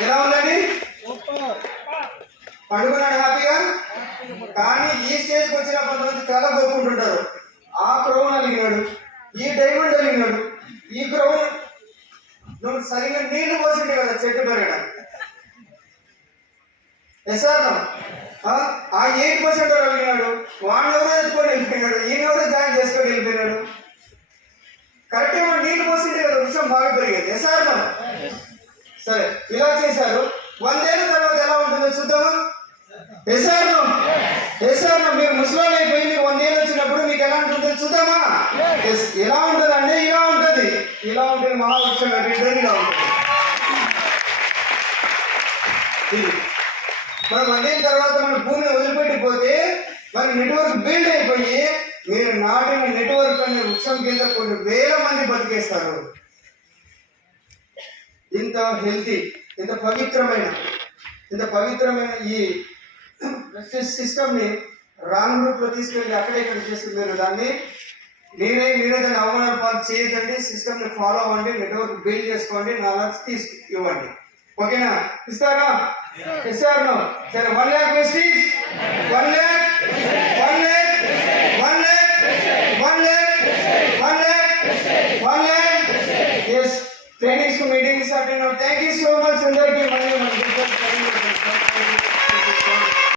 ఎలా ఉందండి? పండుకున్నాడు హ్యాపీగా. కానీ ఈ స్టేజ్కి వచ్చిన కొంతమంది చాలా కోరుకుంటుంటారు. ఆ క్రౌన్ అలిగినాడు, ఈ డైమండ్ అలిగినాడు, ఈ క్రౌన్ నువ్వు సరిగ్గా నీళ్లు పోసింటే కదా చెట్టు పెరగడానికి. ఎసారం ఆ 8% అలిగినాడు, వాడిని ఎవరో ఎత్తుకొని వెళ్ళిపోయినాడు, ఈయన ఎవరో జాయిన్ చేసుకొని వెళ్ళిపోయినాడు. కరెక్ట్గా మనం నీళ్లు పోసింటే కదా వృక్షం బాగా పెరిగేది. ఎసారం సరే ఇలా చేశారు. 100 ఏళ్ళ తర్వాత ఎలా ఉంటుందో చూద్దామా? ఎసారం మీరు ముసలాళ్ళు అయిపోయి మీకు 100 ఏళ్ళు వచ్చినప్పుడు మీకు ఎలా ఉంటుందో చూద్దామా? ఎలా ఉంటుంది అంటే ఇలా ఉంటుంది. ఇలా ఉంటుంది మహావృక్షం ఎట్లా ఇలా ఉంటుంది. మనం 100 ఏళ్ళ తర్వాత మన భూమిని వదిలిపెట్టిపోతే మన నెట్వర్క్ బిల్డ్ అయిపోయి మీరు నాటిన నెట్వర్క్ అనే వృక్షం కింద కొన్ని వేల మంది బతికేస్తారు. ఇంత హెల్తీ, ఇంత పవిత్రమైన ఈ సిస్టమ్ని రాంగ్ రూట్లో తీసుకెళ్ళి అక్కడే ఇక్కడ చేసి మీరు దాన్ని మీరే దాన్ని అవమానాల పాలు చేయదండి. సిస్టమ్ని ఫాలో అవ్వండి, నెట్వర్క్ బిల్డ్ చేసుకోండి, నా తీసి ఇవ్వండి. ఓకేనా? ఇస్తారా? ఇస్తారు. సరే 1 lakh 1 lakh